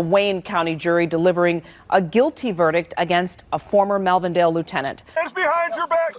a Wayne County jury delivering a guilty verdict against a former Melvindale lieutenant. Hands behind your back.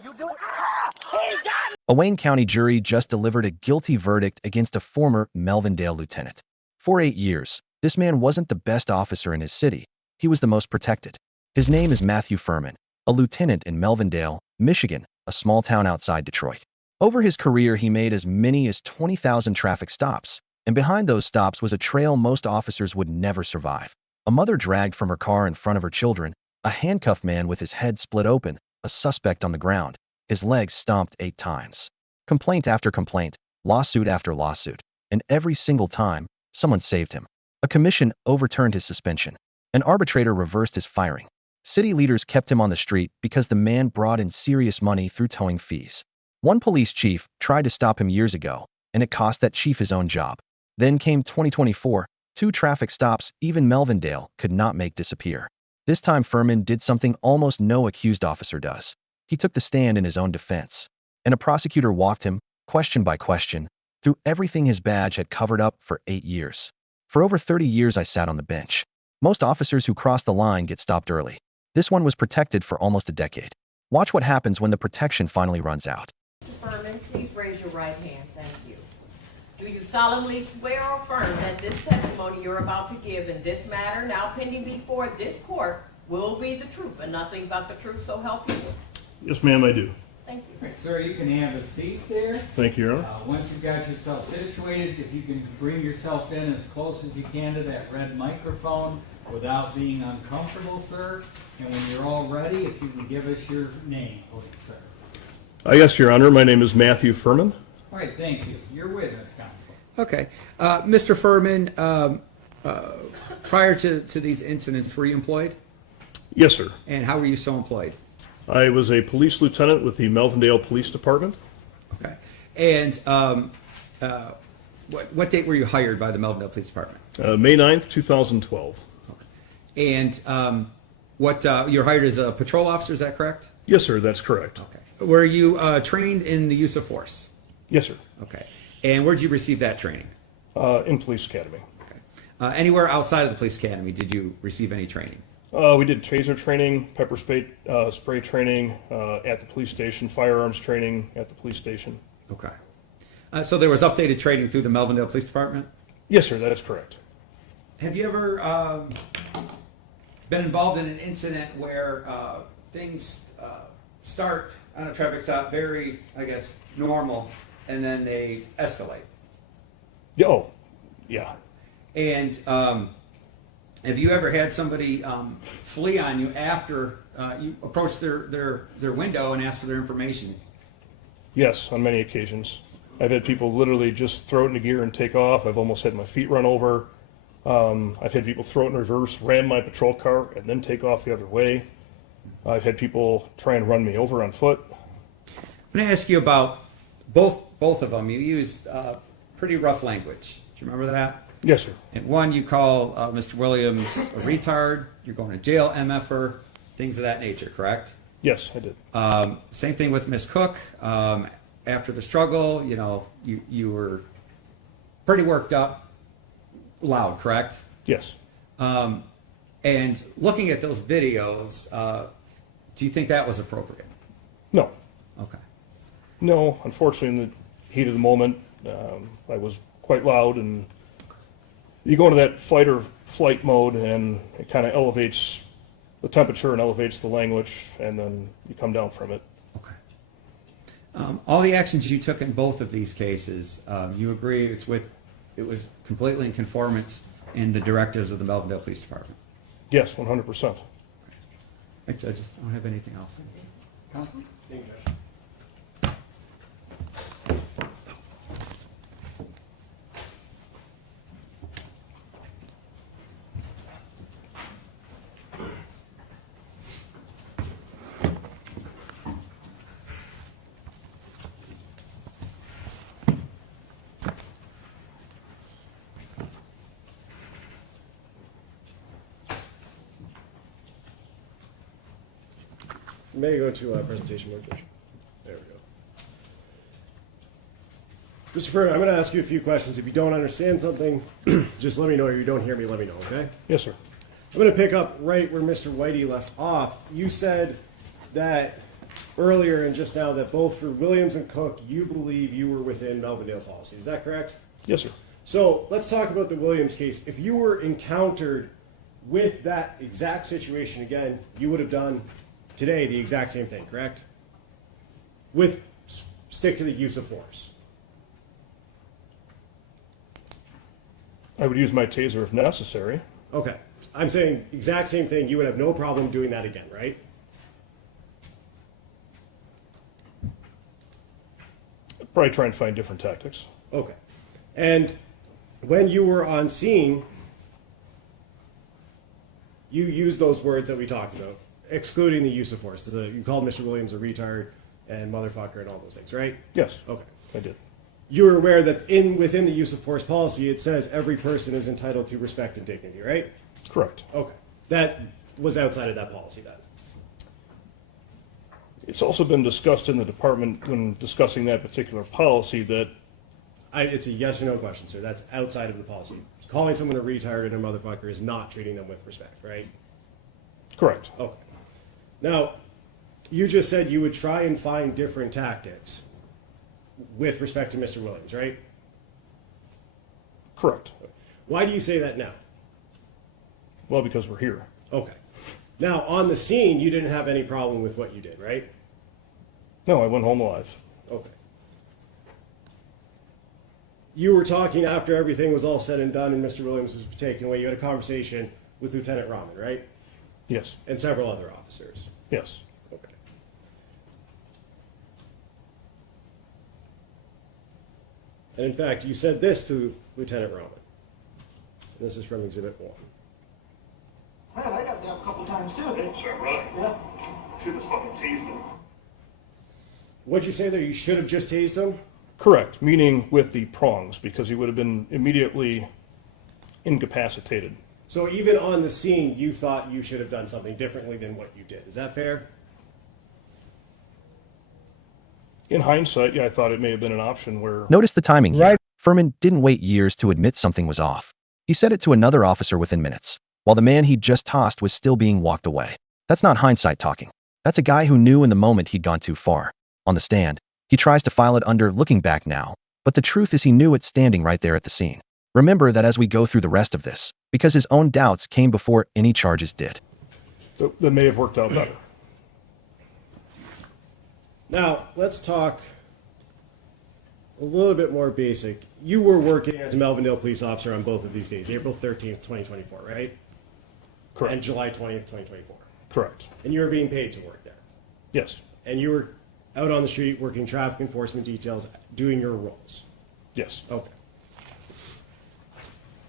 A Wayne County jury just delivered a guilty verdict against a former Melvindale lieutenant. For 8 years, this man wasn't the best officer in his city. He was the most protected. His name is Matthew Ferman, a lieutenant in Melvindale, Michigan, a small town outside Detroit. Over his career, he made as many as 20,000 traffic stops, and behind those stops was a trail most officers would never survive. A mother dragged from her car in front of her children, a handcuffed man with his head split open, a suspect on the ground, his legs stomped 8 times. Complaint after complaint, lawsuit after lawsuit, and every single time, someone saved him. A commission overturned his suspension. An arbitrator reversed his firing. City leaders kept him on the street because the man brought in serious money through towing fees. One police chief tried to stop him years ago, and it cost that chief his own job. Then came 2024, 2 traffic stops even Melvindale could not make disappear. This time Ferman did something almost no accused officer does. He took the stand in his own defense. And a prosecutor walked him, question by question, through everything his badge had covered up for 8 years. For over 30 years I sat on the bench. Most officers who cross the line get stopped early. This one was protected for almost a decade. Watch what happens when the protection finally runs out. Ferman, please raise your right hand. Thank you. Do you solemnly swear or affirm that this testimony you're about to give in this matter, now pending before this court, will be the truth and nothing but the truth, so help you? Yes, ma'am, I do. Thank you. Right, sir, you can have a seat there. Thank you, Your Honor. Once you've got yourself situated, if you can bring yourself in as close as you can to that red microphone without being uncomfortable, sir. And when you're all ready, if you can give us your name, please, sir. Yes, Your Honor. My name is Matthew Ferman. All right, thank you. Your witness, counsel. Okay. Mr. Ferman, prior to these incidents, were you employed? Yes, sir. And how were you so employed? I was a police lieutenant with the Melvindale Police Department. Okay. And what date were you hired by the Melvindale Police Department? May 9th, 2012. Okay. And you're hired as a patrol officer, is that correct? Yes, sir, that's correct. Okay. Were you trained in the use of force? Yes, sir. Okay. And where did you receive that training? In Police Academy. Okay. Anywhere outside of the police academy, did you receive any training? We did taser training, pepper spray training at the police station, firearms training at the police station. Okay. So there was updated training through the Melvindale Police Department? Yes, sir, that is correct. Have you ever been involved in an incident where things start on a traffic stop very, I guess, normal, and then they escalate? Oh, yeah. And have you ever had somebody flee on you after you approached their window and asked for their information? Yes, on many occasions. I've had people literally just throw it into gear and take off. I've almost had my feet run over. I've had people throw it in reverse, ram my patrol car, and then take off the other way. I've had people try and run me over on foot. I'm going to ask you about both of them. You used pretty rough language. Do you remember that? Yes, sir. And one, you call Mr. Williams a retard. You're going to jail, MFer, things of that nature, correct? Yes, I did. Same thing with Miss Cook. After the struggle, you were pretty worked up, loud, correct? Yes. And looking at those videos, do you think that was appropriate? No. Okay. No, unfortunately, in the heat of the moment, I was quite loud, and you go into that fight or flight mode, and it kind of elevates the temperature and elevates the language, and then you come down from it. Okay. All the actions you took in both of these cases, you agree it was completely in conformance in the directives of the Melvindale Police Department? Yes, 100%. I just don't have anything else. Counsel? Thank you, Judge. May go to presentation mode, Judge. There we Mr. Ferman, I'm going to ask you a few questions. If you don't understand something, just let me know, or you don't hear me, let me know, okay? Yes, sir. I'm going to pick up right where Mr. Whitey left off. You said that earlier and just now that both for Williams and Cook, you believe you were within Melvindale policy. Is that correct? Yes, sir. So let's talk about the Williams case. If you were encountered with that exact situation again, you would have done today the exact same thing, correct? With stick to the use of force. I would use my taser if necessary. Okay. I'm saying exact same thing. You would have no problem doing that again, right? I'd probably try and find different tactics. Okay. And when you were on scene, you used those words that we talked about, excluding the use of force. You called Mr. Williams a retard and motherfucker and all those things, right? Yes. Okay. I did. You were aware that within the use of force policy, it says every person is entitled to respect and dignity, right? Correct. Okay. That was outside of that policy then. It's also been discussed in the department when discussing that particular policy that It's a yes or no question, sir. That's outside of the policy. Calling someone a retard and a motherfucker is not treating them with respect, right? correct. Okay. Now, you just said you would try and find different tactics with respect to Mr. Williams, right? Correct. Why do you say that now? Well, because we're here. Okay. Now, on the scene, you didn't have any problem with what you did, right? No, I went home alive. Okay. You were talking after everything was all said and done and Mr. Williams was taken away. You had a conversation with Lieutenant Rahman, right? Yes. And several other officers. Yes. Okay. And in fact, you said this to Lieutenant Rahman. And this is from Exhibit 1. Man, I got zapped a couple times too. Is that right? Yeah. Should have fucking teased him. What'd you say there? You should have just tased him? Correct, meaning with the prongs, because he would have been immediately incapacitated. So even on the scene, you thought you should have done something differently than what you did. Is that fair? In hindsight, yeah, I thought it may have been an option where... Notice the timing here. Ferman didn't wait years to admit something was off. He said it to another officer within minutes, while the man he'd just tossed was still being walked away. That's not hindsight talking. That's a guy who knew in the moment he'd gone too far. On the stand, he tries to file it under looking back now, but the truth is he knew it standing right there at the scene. Remember that as we go through the rest of this, because his own doubts came before any charges did. that may have worked out better. Now, let's talk a little bit more basic. You were working as a Melvindale police officer on both of these days, April 13th, 2024, right? Correct. And July 20th, 2024. Correct. And you were being paid to work there. Yes. And you were out on the street working traffic enforcement details, doing your roles. Yes. Okay.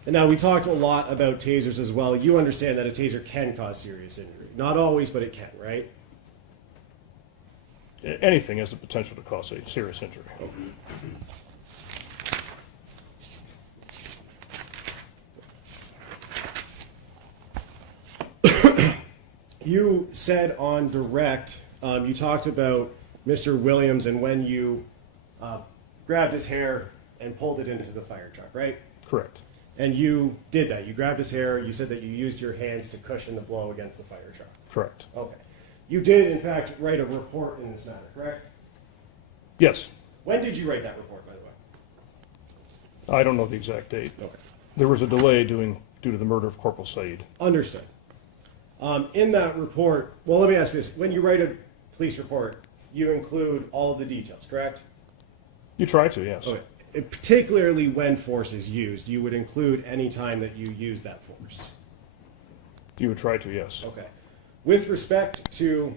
And now we talked a lot about tasers as well. You understand that a taser can cause serious injury. Not always, but it can, right? Anything has the potential to cause a serious injury. You said on direct, you talked about Mr. Williams and when you grabbed his hair and pulled it into the fire truck, right? Correct. And you did that. You grabbed his hair. You said that you used your hands to cushion the blow against the fire truck. Correct. Okay. You did, in fact, write a report in this matter, correct? Yes. When did you write that report, by the way? I don't know the exact date. Okay. There was a delay due to the murder of Corporal Said. Understood. In that report, well, let me ask you this. When you write a police report, you include all of the details, correct? You try to, yes. Okay. Particularly when force is used, you would include any time that you use that force. You would try to, yes. Okay. With respect to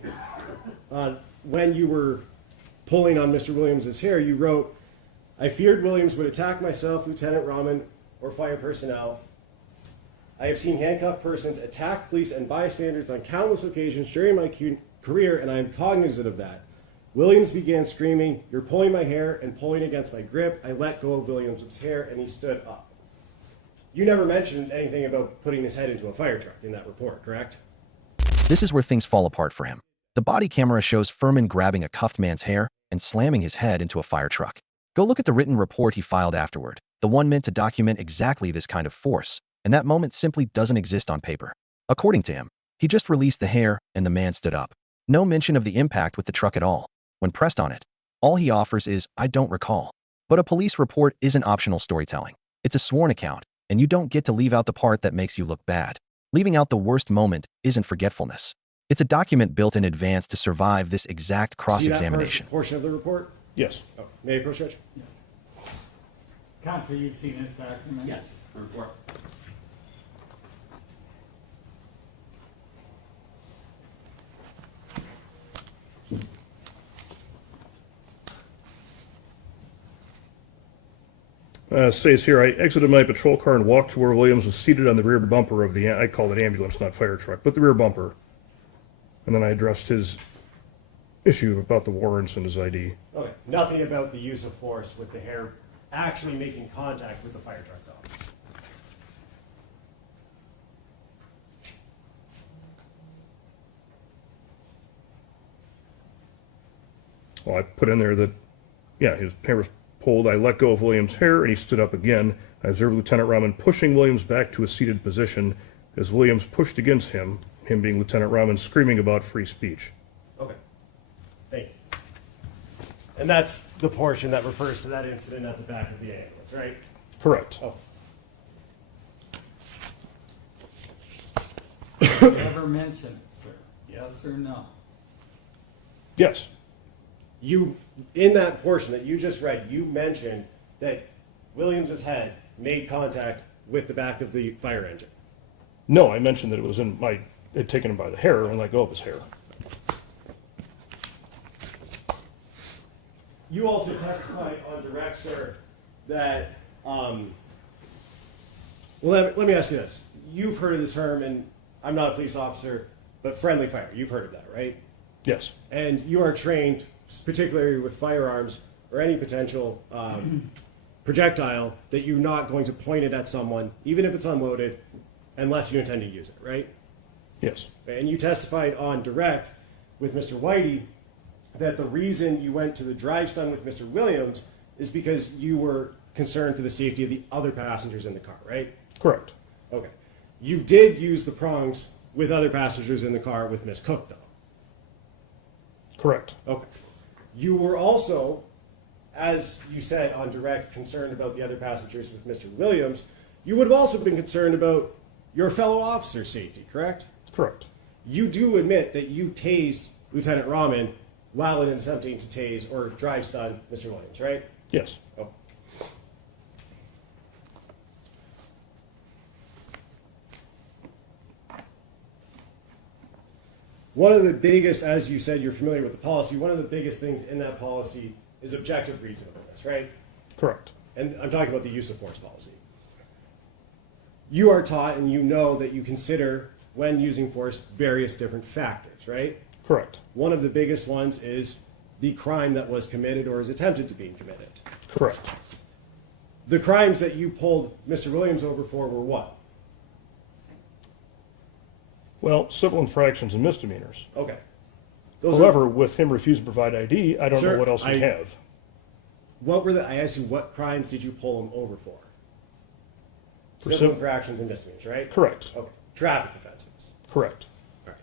when you were pulling on Mr. Williams' hair, you wrote, I feared Williams would attack myself, Lieutenant Rahman, or fire personnel. I have seen handcuffed persons attack police and bystanders on countless occasions during my career, and I am cognizant of that. Williams began screaming, you're pulling my hair and pulling against my grip. I let go of Williams' hair, and he stood up. You never mentioned anything about putting his head into a fire truck in that report, correct? This is where things fall apart for him. The body camera shows Ferman grabbing a cuffed man's hair and slamming his head into a fire truck. Go look at the written report he filed afterward, the one meant to document exactly this kind of force, and that moment simply doesn't exist on paper. According to him, he just released the hair and the man stood up. No mention of the impact with the truck at all. When pressed on it, all he offers is, "I don't recall." But a police report isn't optional storytelling. It's a sworn account, and you don't get to leave out the part that makes you look bad. Leaving out the worst moment isn't forgetfulness. It's a document built in advance to survive this exact cross-examination. See that portion of the report? Yes. Oh, may I approach, Judge? Counselor, you've seen this document? Yes, the report. States here, I exited my patrol car and walked to where Williams was seated on the rear bumper of the, I call it ambulance, not fire truck, but the rear bumper. And then I addressed his issue about the warrants and his ID. Okay, nothing about the use of force with the hair actually making contact with the fire truck, though. Well, I put in there that, yeah, his hair was pulled. I let go of Williams' hair and he stood up again. I observed Lieutenant Rahman pushing Williams back to a seated position as Williams pushed against him being Lieutenant Rahman, screaming about free speech. Okay, thank you. And that's the portion that refers to that incident at the back of the ambulance, right? Correct. Oh, Never mentioned it, sir. Yes or no? Yes. you, in that portion that you just read, you mentioned that Williams's head made contact with the back of the fire engine. No, I mentioned that it was in my, had taken him by the hair and let go of his hair. You also testified on direct, sir, that, well, let me ask you this. You've heard of the term, and I'm not a police officer, but friendly fire. You've heard of that, right? Yes. And you are trained, particularly with firearms or any potential projectile, that you're not going to point it at someone, even if it's unloaded, unless you intend to use it, right? Yes. And you testified on direct with Mr. Whitey that the reason you went to the drive stun with Mr. Williams is because you were concerned for the safety of the other passengers in the car, right? Correct. Okay. You did use the prongs with other passengers in the car with Miss Cook, though. Correct. Okay. You were also, as you said on direct, concerned about the other passengers with Mr. Williams. You would have also been concerned about your fellow officer's safety, correct? Correct. You do admit that you tased Lieutenant Rahman while in attempting to tase or drive stun Mr. Williams, right? Yes. Oh. One of the biggest, as you said, you're familiar with the policy, one of the biggest things in that policy is objective reasonableness, right? Correct. And I'm talking about the use of force policy. You are taught and you know that you consider, when using force, various different factors, right? Correct. One of the biggest ones is the crime that was committed or is attempted to be committed. Correct. The crimes that you pulled Mr. Williams over for were what? Well, civil infractions and misdemeanors. Okay. However, with him refusing to provide ID, I don't Sir, know what else we have. What were the, I asked you, what crimes did you pull him over for? For Civil civ- infractions and misdemeanors, right? Correct. Okay. Traffic offenses. Correct. All right.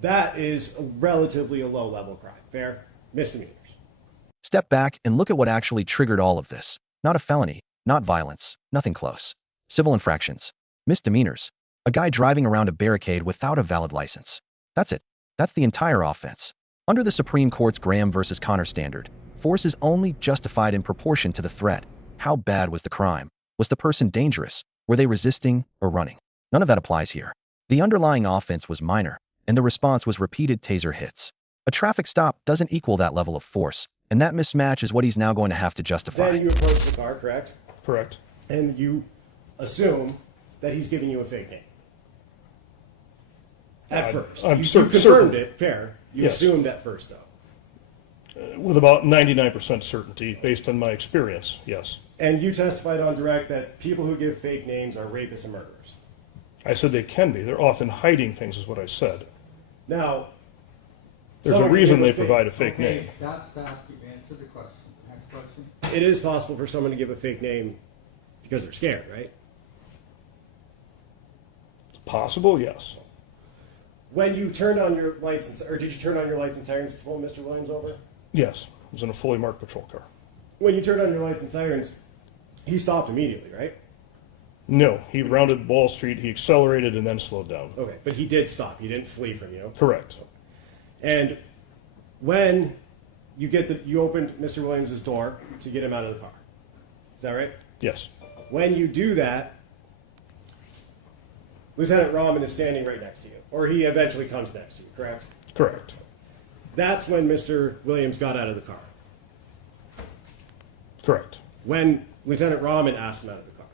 That is relatively a low-level crime. Fair? Misdemeanors. Step back and look at what actually triggered all of this. Not a felony, not violence, nothing close. Civil infractions, misdemeanors, a guy driving around a barricade without a valid license. That's it. That's the entire offense. Under the Supreme Court's Graham versus Connor standard, force is only justified in proportion to the threat. How bad was the crime? Was the person dangerous? Were they resisting or running? None of that applies here. The underlying offense was minor, and the response was repeated taser hits. A traffic stop doesn't equal that level of force, and that mismatch is what he's now going to have to justify. Then you approach the car, correct? Correct. And you assume that he's giving you a fake name. At first. I'm you certain. confirmed it, fair. You Yes. assumed at first, though. With about 99% certainty, based on my experience, yes. And you testified on direct that people who give fake names are rapists and murderers. I said they can be. They're often hiding things, is what I said. Now, There's a someone can reason give they a fake- provide a fake Okay, name. stop. You've answered the question. Next question. it is possible for someone to give a fake name because they're scared, right? It's possible, yes. When you turned on your lights, or did you turn on your lights and sirens to pull Mr. Williams over? Yes. It was in a fully marked patrol car. When you turned on your lights and sirens, he stopped immediately, right? No, he rounded Wall Street, he accelerated and then slowed down. Okay, but he did stop. He didn't flee from you. Correct. And when you opened Mr. Williams' door to get him out of the car, is that right? Yes. When you do that, Lieutenant Rahman is standing right next to you, or he eventually comes next to you, correct? Correct. That's when Mr. Williams got out of the car. Correct. When Lieutenant Rahman asked him out of the car.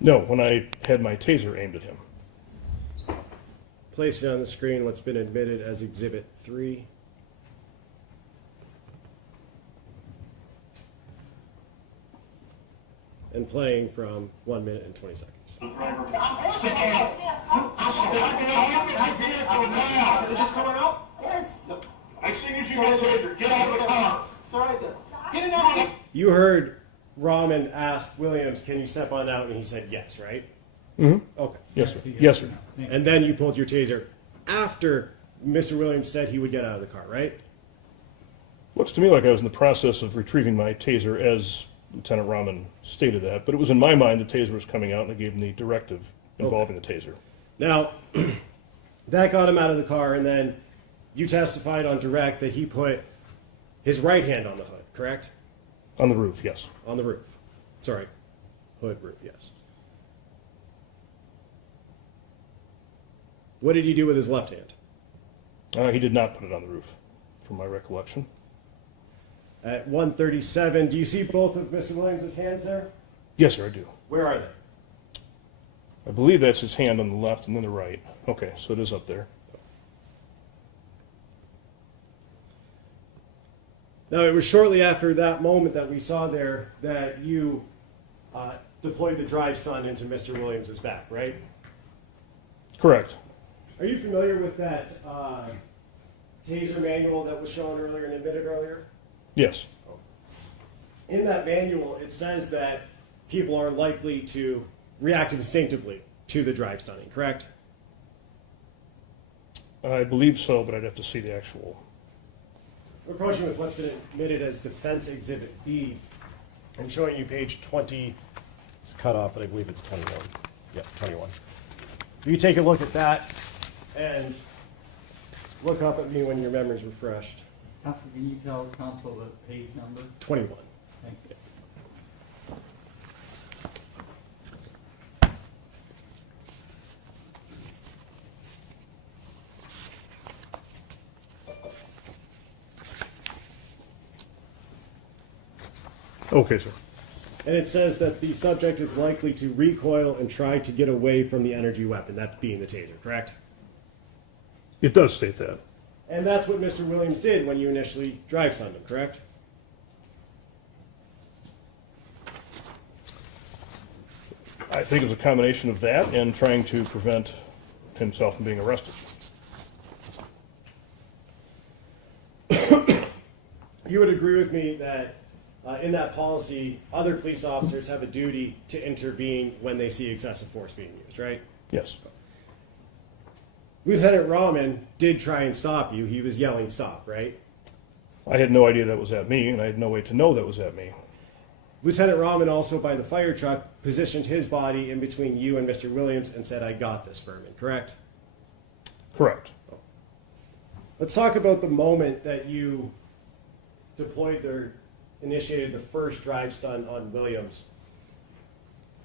No, when I had my taser aimed at him. Placing on the screen what's been admitted as Exhibit 3. And playing from 1 minute and 20 seconds. Just coming out? Yes. I seen you shoot my taser. Get out of the car. All right then. Get in there. You heard Rahman ask Williams, can you step on out? And he said yes, right? Mm-hmm. Okay. Yes, sir. Yes, sir. And then you pulled your taser after Mr. Williams said he would get out of the car, right? Looks to me like I was in the process of retrieving my taser as Lieutenant Rahman stated that, but it was in my mind the taser was coming out and I gave him the directive involving the taser. Now, that got him out of the car, and then you testified on direct that he put his right hand on the hood, correct? On the roof, yes. On the roof. Sorry. Hood, roof, yes. What did he do with his left hand? He did not put it on the roof, from my recollection. At 1:37, do you see both of Mr. Williams' hands there? Yes, sir, I do. Where are they? I believe that's his hand on the left and then the right. Okay, so it is up there. Now, it was shortly after that moment that we saw there that you deployed the drive stun into Mr. Williams' back, right? Correct. Are you familiar with that Taser manual that was shown earlier and admitted earlier? Yes. In that manual, it says that people are likely to react instinctively to the drive stunning, correct? I believe so, but I'd have to see the actual. We're approaching with what's been admitted as Defense Exhibit B and showing you page 20. It's cut off, but I believe it's 21. Yep, 21. If you take a look at that and look up at me when your memory's refreshed. Counsel, can you tell counsel the page number? 21. Thank you. Okay, sir. And it says that the subject is likely to recoil and try to get away from the energy weapon, that being the taser, correct? It does state that. And that's what Mr. Williams did when you initially drive stunned him, correct? I think it was a combination of that and trying to prevent himself from being arrested. You would agree with me that in that policy, other police officers have a duty to intervene when they see excessive force being used, right? Yes. Lieutenant Rahman did try and stop you. He was yelling stop, right? I had no idea that was at me, and I had no way to know that was at me. Lieutenant Rahman also, by the fire truck, positioned his body in between you and Mr. Williams and said, I got this, Ferman, correct? Correct. Let's talk about the moment that you deployed or initiated the first drive stun on Williams.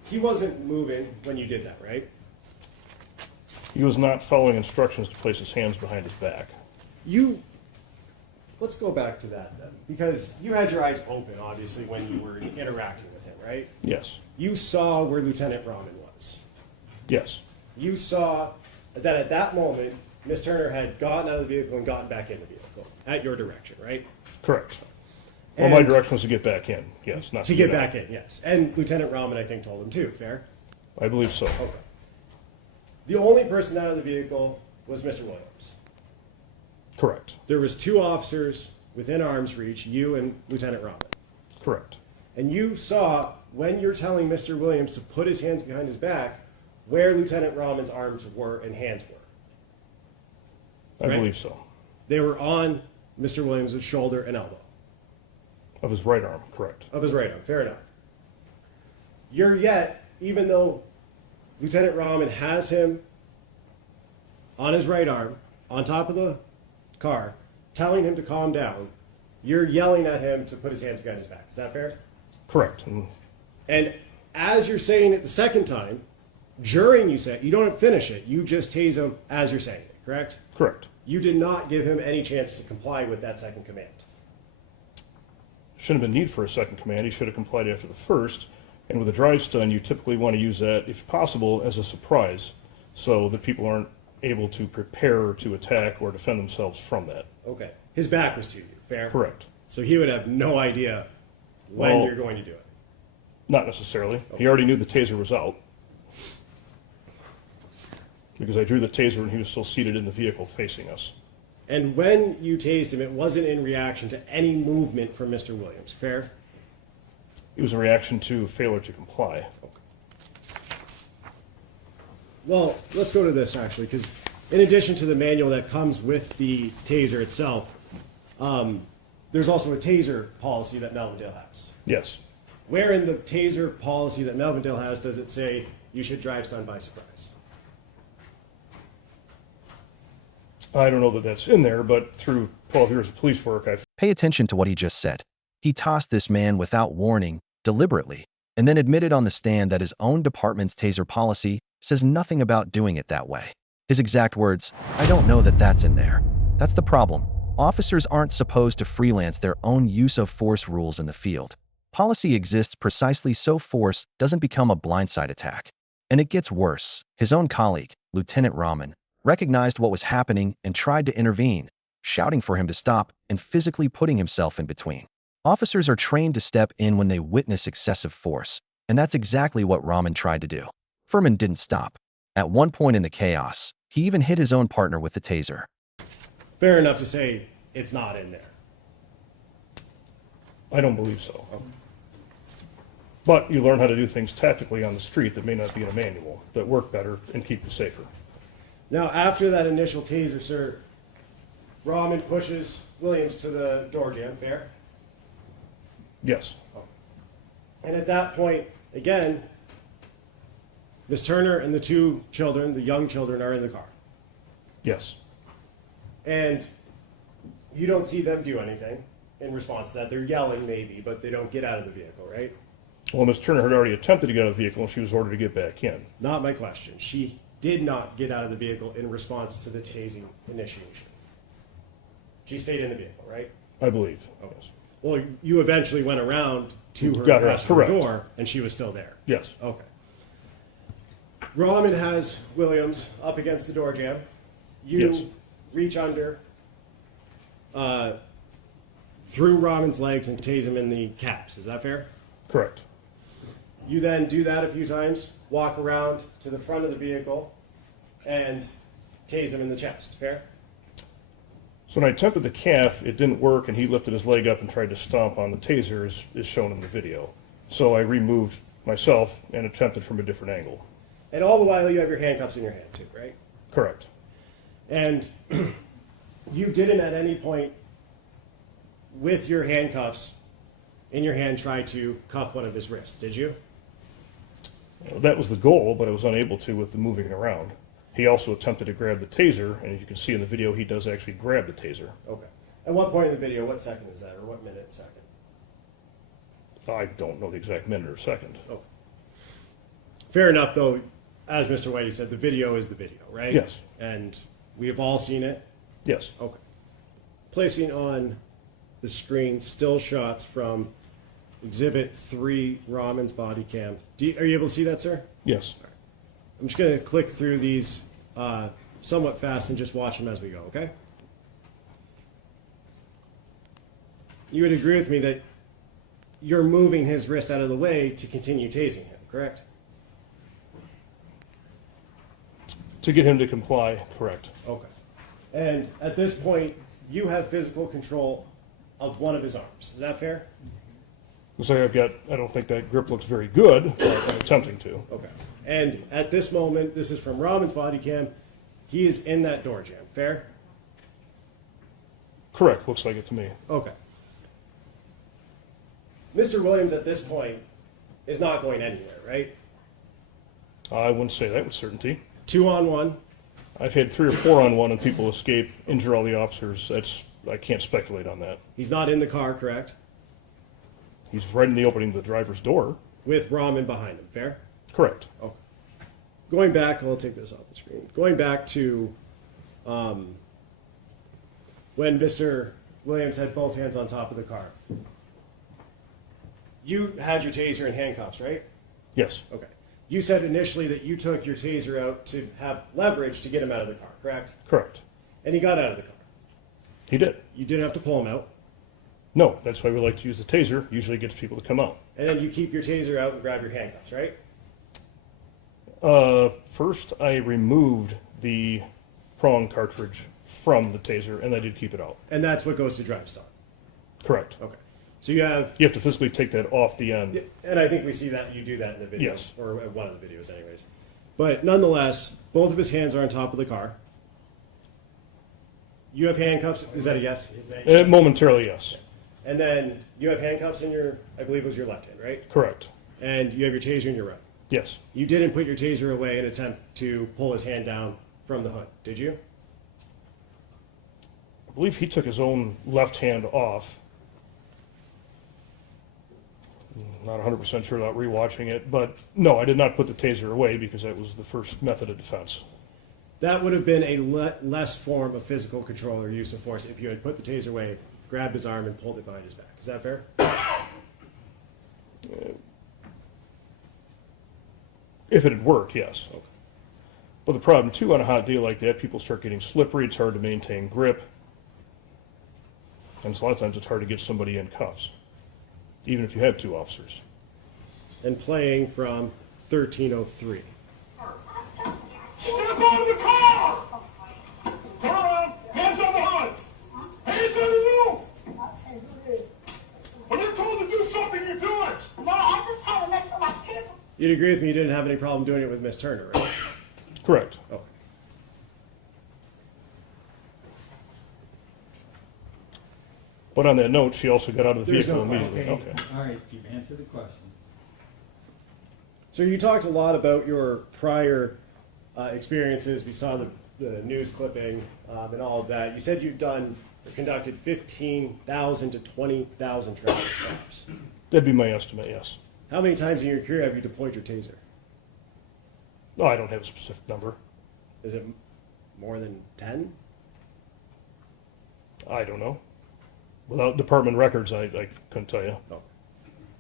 He wasn't moving when you did that, right? He was not following instructions to place his hands behind his back. Let's go back to that then, because you had your eyes open, obviously, when you were interacting with him, right? Yes. You saw where Lieutenant Rahman was. Yes. You saw that at that moment, Miss Turner had gotten out of the vehicle and gotten back in the vehicle at your direction, right? Correct. Well, my direction was to get back in. Yes, not to get back in. Yes, and Lieutenant Rahman, I think, told him too. Fair. I believe so. Okay. The only person out of the vehicle was Mr. Williams. Correct. There was two officers within arm's reach, you and Lieutenant Rahman. Correct. And you saw, when you're telling Mr. Williams to put his hands behind his back, where Lieutenant Rahman's arms were and hands were. I Right? believe so. They were on Mr. Williams' shoulder and elbow. Of his right arm, correct. Of his right arm, fair enough. You're yet, even though Lieutenant Rahman has him on his right arm, on top of the car, telling him to calm down, you're yelling at him to put his hands behind his back. Is that fair? Correct. And as you're saying it the second time, during you say it, you don't finish it. You just tase him as you're saying it, correct? Correct. You did not give him any chance to comply with that second command. Shouldn't have been need for a second command. He should have complied after the first. And with a drive stun, you typically want to use that, if possible, as a surprise, so that people aren't able to prepare to attack or defend themselves from that. Okay. His back was to you, fair? Correct. So he would have no idea when Well, you're going to do it. Not necessarily. He already knew the taser was out, because I drew the taser and he was still seated in the vehicle facing us. And when you tased him, it wasn't in reaction to any movement from Mr. Williams, fair? It was a reaction to failure to comply. Well, let's go to this actually, because in addition to the manual that comes with the taser itself, there's also a taser policy that Melvindale has. Yes. Where in the taser policy that Melvindale has does it say you should drive stun by surprise? I don't know that that's in there, but through 12 years of police work, I've Pay attention to what he just said. He tossed this man without warning, deliberately, and then admitted on the stand that his own department's taser policy says nothing about doing it that way. His exact words, "I don't know that that's in there." That's the problem. Officers aren't supposed to freelance their own use of force rules in the field. Policy exists precisely so force doesn't become a blindside attack. And it gets worse. His own colleague, Lieutenant Rahman, recognized what was happening and tried to intervene, shouting for him to stop and physically putting himself in between. Officers are trained to step in when they witness excessive force, and that's exactly what Rahman tried to do. Ferman didn't stop. At one point in the chaos, he even hit his own partner with the taser. Fair enough to say it's not in there. I don't believe so. But you learn how to do things tactically on the street that may not be in a manual, that work better and keep you safer. Now, after that initial taser, sir, Rahman pushes Williams to the door jamb, fair? Yes. And at that point, again, Miss Turner and the two children, the young children, are in the car. Yes. And you don't see them do anything in response to that. They're yelling maybe, but they don't get out of the vehicle, right? Well, Ms. Turner had already attempted to get out of the vehicle and she was ordered to get back in. Not my question. She did not get out of the vehicle in response to the tasing initiation. She stayed in the vehicle, right? I believe. Yes. Well, you eventually went around to her Got her, across her correct. door, and she was still there. Yes. Okay. Rahman has Williams up against the door jamb. You Yes. reach under, through Rahman's legs and tase him in the caps. Is that fair? Correct. You then do that a few times, walk around to the front of the vehicle, and tase him in the chest. Fair? So when I attempted the calf, it didn't work, and he lifted his leg up and tried to stomp on the taser, as shown in the video. So I removed myself and attempted from a different angle. And all the while, you have your handcuffs in your hand, too, right? Correct. And you didn't at any point, with your handcuffs in your hand, try to cuff one of his wrists, did you? That was the goal, but I was unable to with the moving around. He also attempted to grab the taser, and as you can see in the video, he does actually grab the taser. Okay. At what point in the video, what second is that, or what minute, second? I don't know the exact minute or second. Okay. Fair enough, though, as Mr. Whitey said, the video is the video, right? Yes. And we have all seen it? Yes. Okay. Placing on the screen still shots from Exhibit 3, Rahman's body cam. Are you able to see that, sir? Yes. I'm just going to click through these somewhat fast and just watch them as we go, okay? You would agree with me that you're moving his wrist out of the way to continue tasing him, correct? To get him to comply, correct. Okay. And at this point, you have physical control of one of his arms. Is that fair? Looks like I don't think that grip looks very good, but I'm attempting to. Okay. And at this moment, this is from Raman's body cam, he is in that door jam. Fair? Correct, looks like it to me. Okay. Mr. Williams at this point is not going anywhere, right? I wouldn't say that with certainty. 2-on-1. I've had 3 or 4-on-1 and people escape, injure all the officers. I can't speculate on that. He's not in the car, correct? He's right in the opening of the driver's door. With Raman behind him. Fair? Correct. Okay. Going back, I'll take this off the screen. Going back to when Mr. Williams had both hands on top of the car. You had your taser in handcuffs, right? Yes. Okay. You said initially that you took your taser out to have leverage to get him out of the car, correct? Correct. And he got out of the car. He did. You didn't have to pull him out. No, that's why we like to use the taser. Usually it gets people to come out. And then you keep your taser out and grab your handcuffs, right? First, I removed the prong cartridge from the taser, and I did keep it out. And that's what goes to drive stop. Correct. Okay. So you have, You have to physically take that off the end. and I think we see that you do that in the video. Yes. Or one of the videos anyways. But nonetheless, both of his hands are on top of the car. You have handcuffs, is that a yes? Momentarily, yes. And then you have handcuffs in your, I believe it was your left hand, right? Correct. And you have your taser in your right. Yes. You didn't put your taser away in an attempt to pull his hand down from the hood, did you? I believe he took his own left hand off. Not 100% sure without rewatching it, but no, I did not put the taser away because that was the first method of defense. That would have been a less form of physical control or use of force if you had put the taser away, grabbed his arm, and pulled it behind his back. Is that fair? If it had worked, yes. Okay. But the problem, too, on a hot day like that, people start getting slippery. It's hard to maintain grip. And a lot of times it's hard to get somebody in cuffs, even if you have 2 officers. And playing from 1303. Step out of the car! Turn around, hands on the hood! Hands on the roof! When you're told to do something, you do it! No, I just had to make sure my kids. You'd agree with me you didn't have any problem doing it with Miss Turner, right? Correct. Okay. But on that note, she also got out of the There's vehicle no immediately. Okay, Okay. all right, you've answered the question. So you talked a lot about your prior experiences. We saw the news clipping and all of that. You said you've done or conducted 15,000 to 20,000 traffic stops. That'd be my estimate, yes. How many times in your career have you deployed your taser? No, I don't have a specific number. Is it more than 10? I don't know. Without department records, I couldn't tell you. No.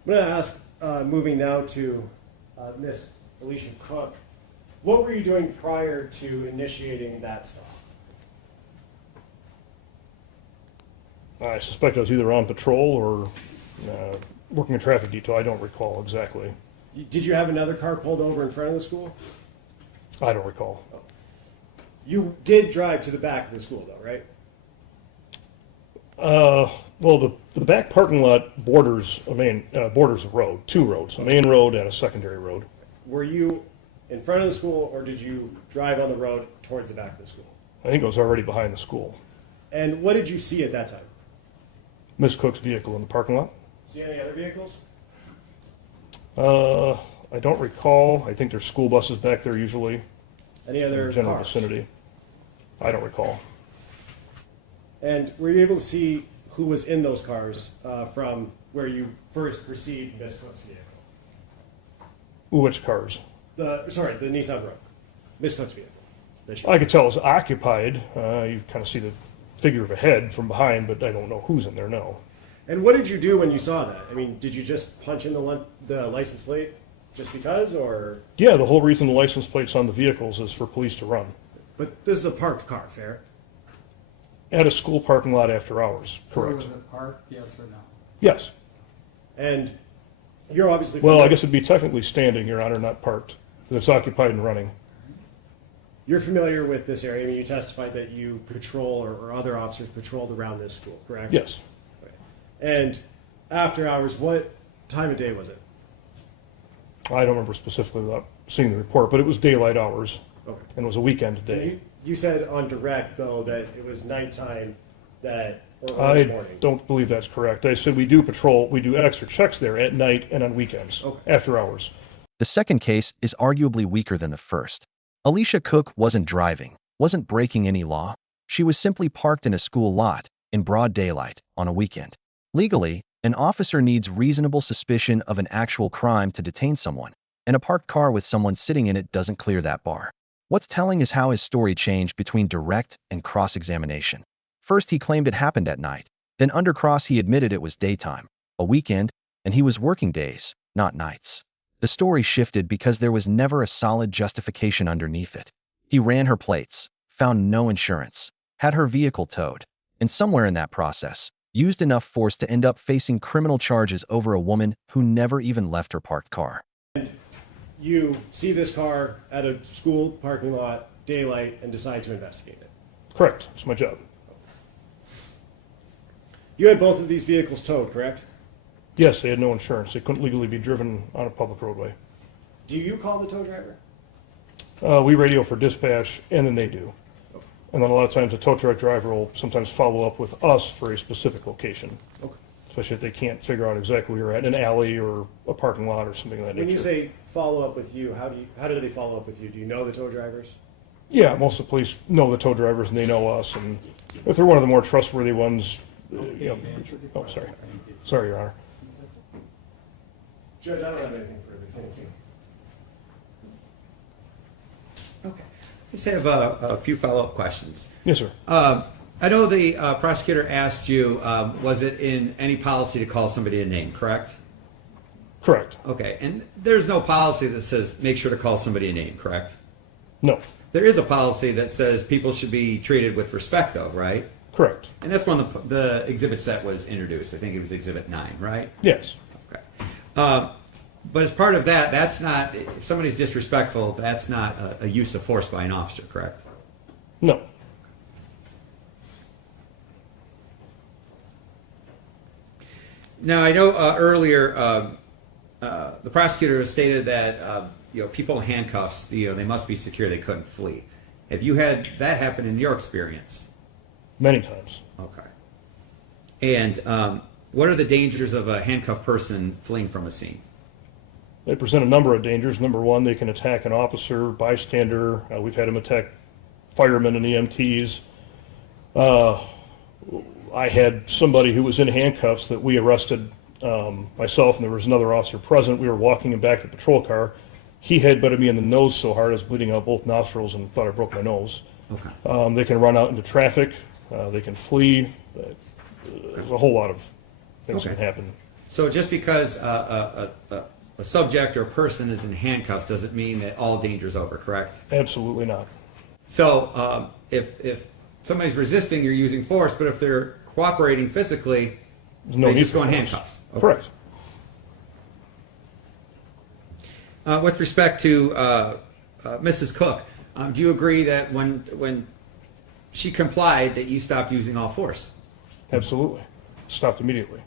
I'm going to ask, moving now to Miss Alicia Cook, what were you doing prior to initiating that stop? I suspect I was either on patrol or working a traffic detail. I don't recall exactly. Did you have another car pulled over in front of the school? I don't recall. You did drive to the back of the school, though, right? Well, the back parking lot borders borders a road, 2 roads, a main road and a secondary road. Were you in front of the school, or did you drive on the road towards the back of the school? I think I was already behind the school. And what did you see at that time? Miss Cook's vehicle in the parking lot. See any other vehicles? I don't recall. I think there's school buses back there usually Any in other the general cars? vicinity. I don't recall. And were you able to see who was in those cars from where you first perceived Miss Cook's vehicle? Which cars? The Nissan Rogue. Miss Cook's vehicle. that she- I could tell it was occupied. You kind of see the figure of a head from behind, but I don't know who's in there, no. And what did you do when you saw that? I mean, did you just punch in the license plate just because, or? Yeah, the whole reason the license plate's on the vehicles is for police to run. But this is a parked car, fair? At a school parking lot after hours, So correct. was it parked, yes or no? Yes. And you're obviously... Well, I guess it'd be technically standing, Your Honor, not parked, because it's occupied and running. You're familiar with this area. I mean, you testified that you patrol, or other officers patrolled around this school, correct? Yes. Okay. And after hours, what time of day was it? I don't remember specifically without seeing the report, but it was daylight hours. Okay. And it was a weekend day. You said on direct, though, that it was nighttime or early I morning. don't believe that's correct. I said we do patrol, we do extra checks there at night and on weekends, after hours. The second case is arguably weaker than the first. Alicia Cook wasn't driving, wasn't breaking any law. She was simply parked in a school lot in broad daylight on a weekend. Legally, an officer needs reasonable suspicion of an actual crime to detain someone, and a parked car with someone sitting in it doesn't clear that bar. What's telling is how his story changed between direct and cross-examination. First, he claimed it happened at night. Then under cross, he admitted it was daytime, a weekend, and he was working days, not nights. The story shifted because there was never a solid justification underneath it. He ran her plates, found no insurance, had her vehicle towed, and somewhere in that process, used enough force to end up facing criminal charges over a woman who never even left her parked car. You see this car at a school parking lot, daylight, and decide to investigate it. Correct. It's my job. You had both of these vehicles towed, correct? Yes, they had no insurance. They couldn't legally be driven on a public roadway. Do you call the tow driver? We radio for dispatch, and then they do. And then a lot of times the tow truck driver will sometimes follow up with us for a specific location. Okay. Especially if they can't figure out exactly where you're at, in an alley or a parking lot or something of that When nature. you say follow up with you, how do they follow up with you? Do you know the tow drivers? Yeah, most of the police know the tow drivers and they know us, and if they're one of the more trustworthy ones, sorry. Sorry, Your Honor. Judge, I don't have anything further. Thank you. Okay. I just have a few follow-up questions. Yes, sir. I know the prosecutor asked you, was it in any policy to call somebody a name, correct? Correct. Okay, and there's no policy that says make sure to call somebody a name, correct? No. There is a policy that says people should be treated with respect, though, right? Correct. And that's one of the exhibits that was introduced. I think it was Exhibit 9, right? Yes. Okay. But as part of that, that's not, if somebody's disrespectful, that's not a use of force by an officer, correct? No. Now, I know earlier the prosecutor stated that people in handcuffs, they must be secure, they couldn't flee. Have you had that happen in your experience? Many times. Okay. And what are the dangers of a handcuffed person fleeing from a scene? They present a number of dangers. Number one, they can attack an officer, bystander. We've had them attack firemen and EMTs. I had somebody who was in handcuffs that we arrested, myself, and there was another officer present. We were walking him back to the patrol car. He headbutted me in the nose so hard I was bleeding out both nostrils and thought I broke my nose. Okay. They can run out into traffic. They can flee. There's a whole lot of things that can happen. So just because a subject or a person is in handcuffs doesn't mean that all danger is over, correct? Absolutely not. So if somebody's resisting, you're using force, but if they're cooperating physically, There's no they need just for go in force. handcuffs. Okay. Correct. With respect to Mrs. Cook, do you agree that when she complied that you stopped using all force? Absolutely. Stopped immediately.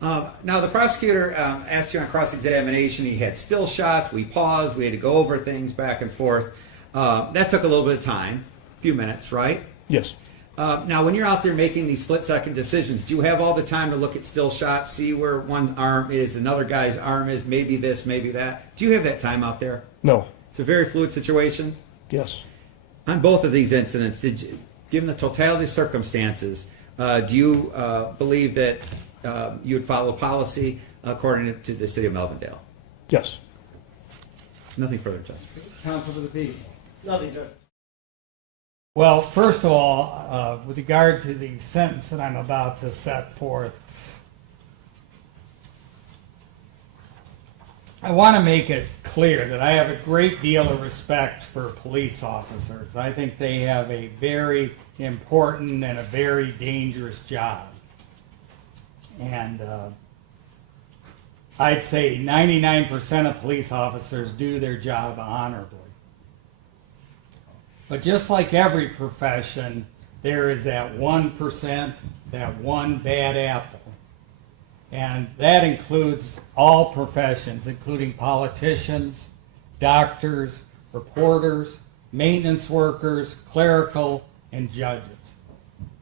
Now, the prosecutor asked you on cross-examination. He had still shots. We paused. We had to go over things back and forth. That took a little bit of time, a few minutes, right? Yes. Now, when you're out there making these split-second decisions, do you have all the time to look at still shots, see where one arm is, another guy's arm is, maybe this, maybe that? Do you have that time out there? No. It's a very fluid situation. Yes. On both of these incidents, given the totality of circumstances, do you believe that you would follow policy according to the city of Melvindale? Yes. Nothing further, Judge. Counsel to the people. Nothing, Judge. Well, first of all, with regard to the sentence that I'm about to set forth, I want to make it clear that I have a great deal of respect for police officers. I think they have a very important and a very dangerous job. And I'd say 99% of police officers do their job honorably. But just like every profession, there is that 1%, that one bad apple. And that includes all professions, including politicians, doctors, reporters, maintenance workers, clerical, and judges.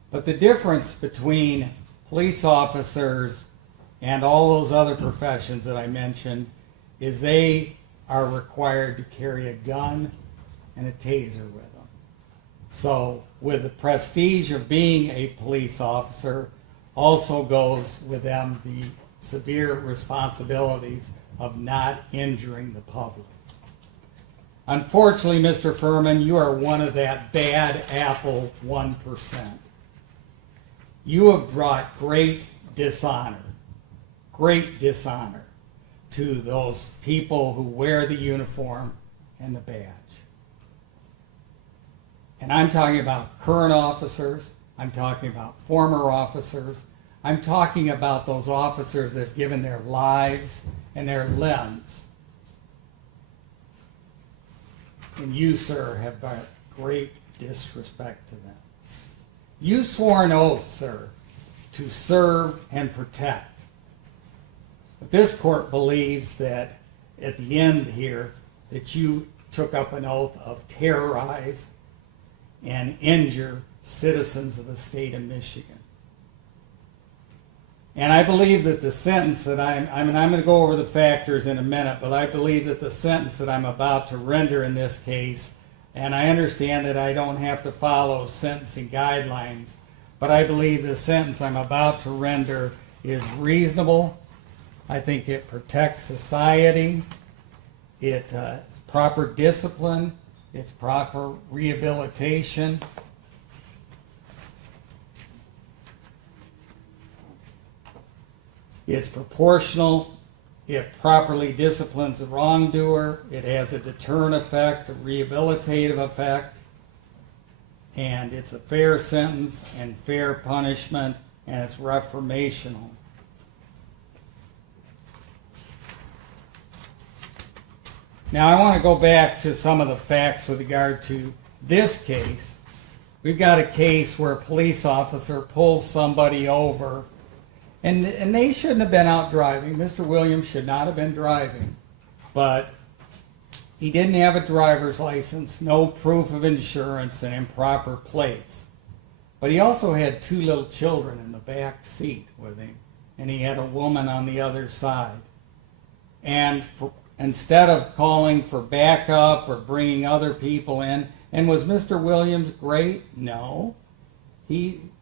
But the difference between police officers and all those other professions that I mentioned is they are required to carry a gun and a taser with them. So with the prestige of being a police officer also goes with them the severe responsibilities of not injuring the public. Unfortunately, Mr. Ferman, you are one of that bad apple 1%. You have brought great dishonor to those people who wear the uniform and the badge. And I'm talking about current officers, I'm talking about former officers, I'm talking about those officers that have given their lives and their limbs. And you, sir, have brought great disrespect to them. You swore an oath, sir, to serve and protect. But this court believes that at the end here, that you took up an oath of terrorize and injure citizens of the state of Michigan. And I believe that the sentence that I'm going to go over the factors in a minute, but I believe that the sentence that I'm about to render in this case, and I understand that I don't have to follow sentencing guidelines, but I believe the sentence I'm about to render is reasonable. I think it protects society. It's proper discipline. It's proper rehabilitation. It's proportional. It properly disciplines the wrongdoer. It has a deterrent effect, a rehabilitative effect. And it's a fair sentence and fair punishment, and it's reformational. Now I want to go back to some of the facts with regard to this case. We've got a case where a police officer pulls somebody over, and they shouldn't have been out driving. Mr. Williams should not have been driving, but he didn't have a driver's license, no proof of insurance, and improper plates. But he also had 2 little children in the back seat with him, and he had a woman on the other side. And instead of calling for backup or bringing other people in, and was Mr. Williams great? No.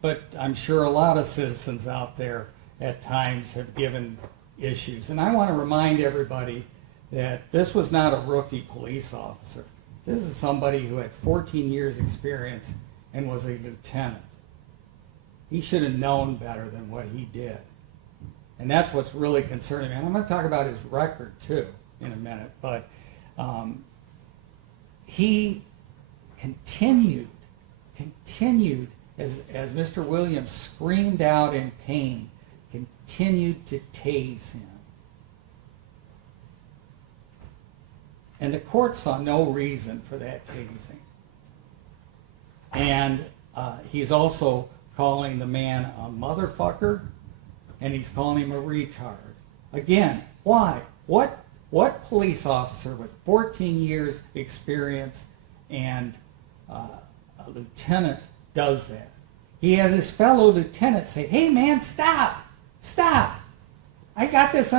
But I'm sure a lot of citizens out there at times have given issues. And I want to remind everybody that this was not a rookie police officer. This is somebody who had 14 years experience and was a lieutenant. He should have known better than what he did. And that's what's really concerning me. And I'm going to talk about his record too in a minute. But he continued as Mr. Williams screamed out in pain, continued to tase him. And the court saw no reason for that tasing. And he's also calling the man a motherfucker, and he's calling him a retard. Again, why? What police officer with 14 years experience and a lieutenant does that? He has his fellow lieutenant say, "Hey man, stop! I got this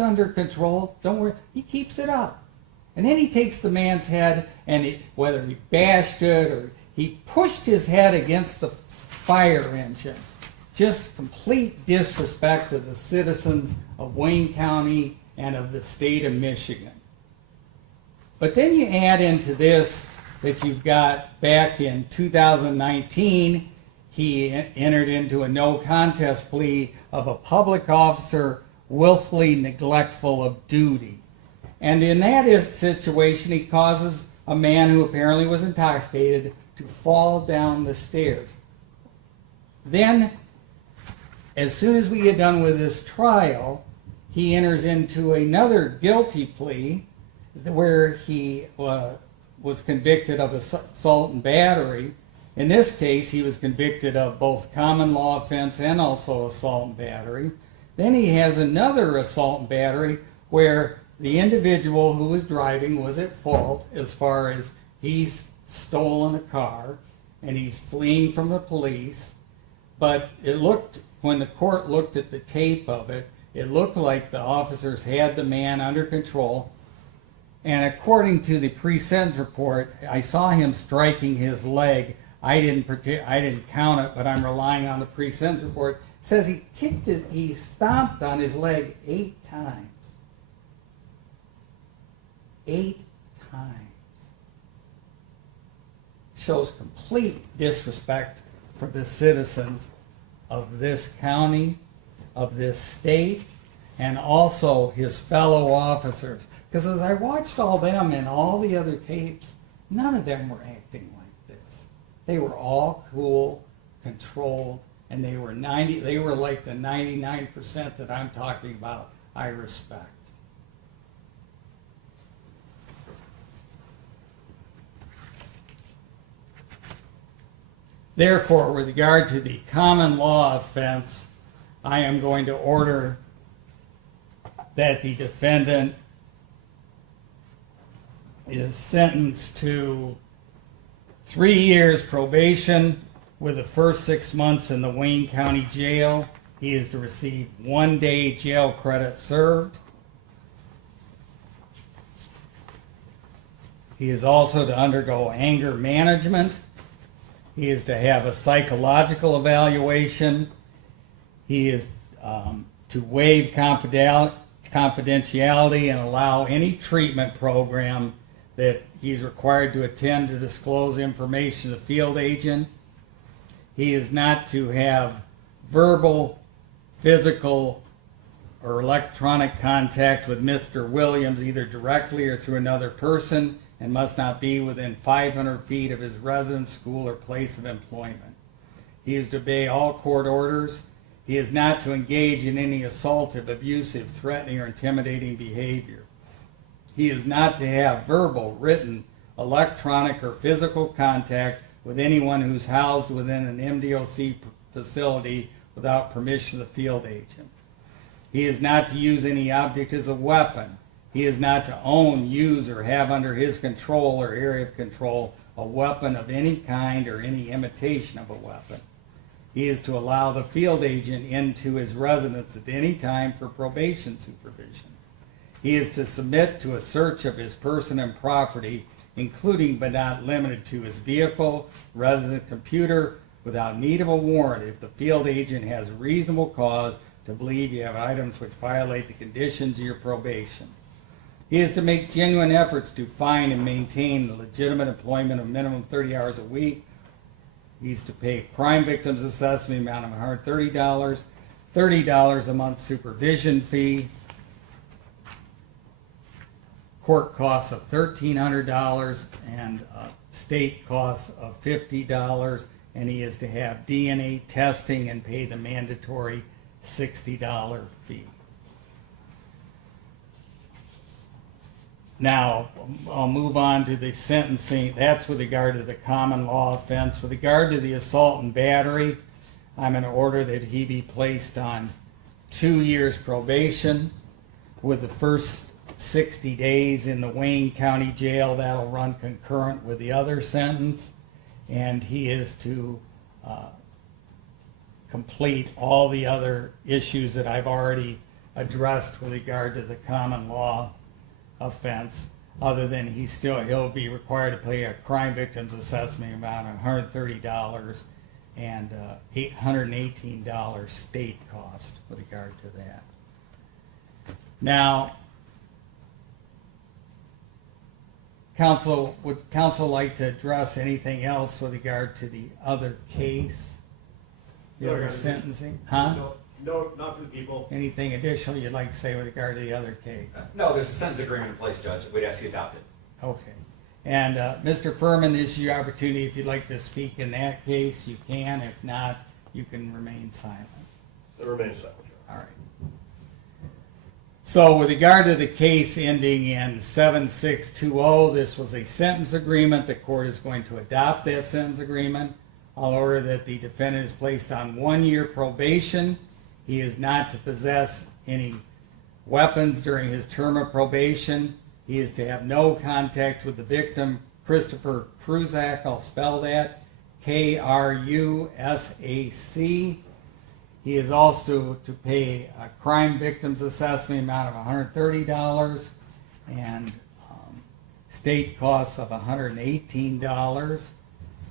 under control. Don't worry." He keeps it up. And then he takes the man's head, and whether he bashed it or he pushed his head against the fire engine. Just complete disrespect to the citizens of Wayne County and of the state of Michigan. But then you add into this that you've got back in 2019, he entered into a no contest plea of a public officer willfully neglectful of duty. And in that situation, he causes a man who apparently was intoxicated to fall down the stairs. Then, as soon as we get done with this trial, he enters into another guilty plea where he was convicted of assault and battery. In this case, he was convicted of both common law offense and also assault and battery. Then he has another assault and battery where the individual who was driving was at fault as far as he's stolen a car and he's fleeing from the police. But it looked, when the court looked at the tape of it, it looked like the officers had the man under control. And according to the pre-sentence report, I saw him striking his leg. I didn't count it, but I'm relying on the pre-sentence report. It says he stomped on his leg 8 times. 8 times. Shows complete disrespect for the citizens of this county, of this state, and also his fellow officers. Because as I watched all them and all the other tapes, none of them were acting like this. They were all cool, controlled, and they were like the 99% that I'm talking about I respect. Therefore, with regard to the common law offense, I am going to order that the defendant is sentenced to 3 years probation with the first 6 months in the Wayne County Jail. He is to receive 1 day jail credit served. He is also to undergo anger management. He is to have a psychological evaluation. He is to waive confidentiality and allow any treatment program that he's required to attend to disclose information to the field agent. He is not to have verbal, physical, or electronic contact with Mr. Williams, either directly or through another person, and must not be within 500 feet of his residence, school, or place of employment. He is to obey all court orders. He is not to engage in any assaultive, abusive, threatening, or intimidating behavior. He is not to have verbal, written, electronic, or physical contact with anyone who's housed within an MDOC facility without permission of the field agent. He is not to use any object as a weapon. He is not to own, use, or have under his control or area of control a weapon of any kind or any imitation of a weapon. He is to allow the field agent into his residence at any time for probation supervision. He is to submit to a search of his person and property, including but not limited to his vehicle, residence, computer, without need of a warrant if the field agent has reasonable cause to believe you have items which violate the conditions of your probation. He is to make genuine efforts to find and maintain the legitimate employment of minimum 30 hours a week. He's to pay crime victims assessment amount of $130, $30 a month supervision fee, court costs of $1,300, and state costs of $50, and he is to have DNA testing and pay the mandatory $60 fee. Now, I'll move on to the sentencing. That's with regard to the common law offense. With regard to the assault and battery, I'm in order that he be placed on 2 years probation with the first 60 days in the Wayne County Jail. That'll run concurrent with the other sentence. And he is to complete all the other issues that I've already addressed with regard to the common law offense, other than he'll be required to pay a crime victims assessment amount of $130 and $818 state cost with regard to that. Now, would counsel like to address anything else with regard to the other case? The other sentencing? Huh? No, not for the people. Anything additional you'd like to say with regard to the other case? No, there's a sentence agreement in place, Judge. We'd ask you to adopt it. Okay. And Mr. Ferman, this is your opportunity. If you'd like to speak in that case, you can. If not, you can remain silent. It remains silent. All right. So with regard to the case ending in 7620, this was a sentence agreement. The court is going to adopt that sentence agreement. I'll order that the defendant is placed on 1 year probation. He is not to possess any weapons during his term of probation. He is to have no contact with the victim, Christopher Krusak. I'll spell that, K-R-U-S-A-C. He is also to pay a crime victims assessment amount of $130 and state costs of $118,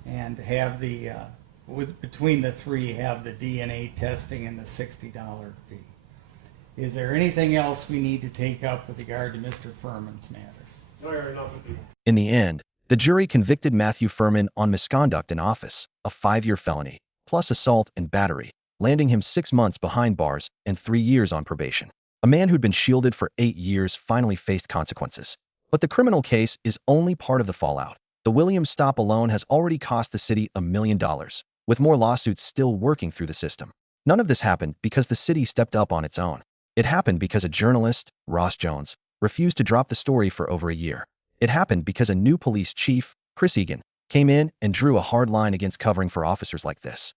and have the between the three have the DNA testing and the $60 fee. Is there anything else we need to take up with regard to Mr. Ferman's matter? Lawyer, enough with you. In the end, the jury convicted Matthew Ferman on misconduct in office, a 5-year felony, plus assault and battery, landing him 6 months behind bars and 3 years on probation. A man who'd been shielded for 8 years finally faced consequences. But the criminal case is only part of the fallout. The Williams stop alone has already cost the city $1 million, with more lawsuits still working through the system. None of this happened because the city stepped up on its own. It happened because a journalist, Ross Jones, refused to drop the story for over a year. It happened because a new police chief, Chris Egan, came in and drew a hard line against covering for officers like this.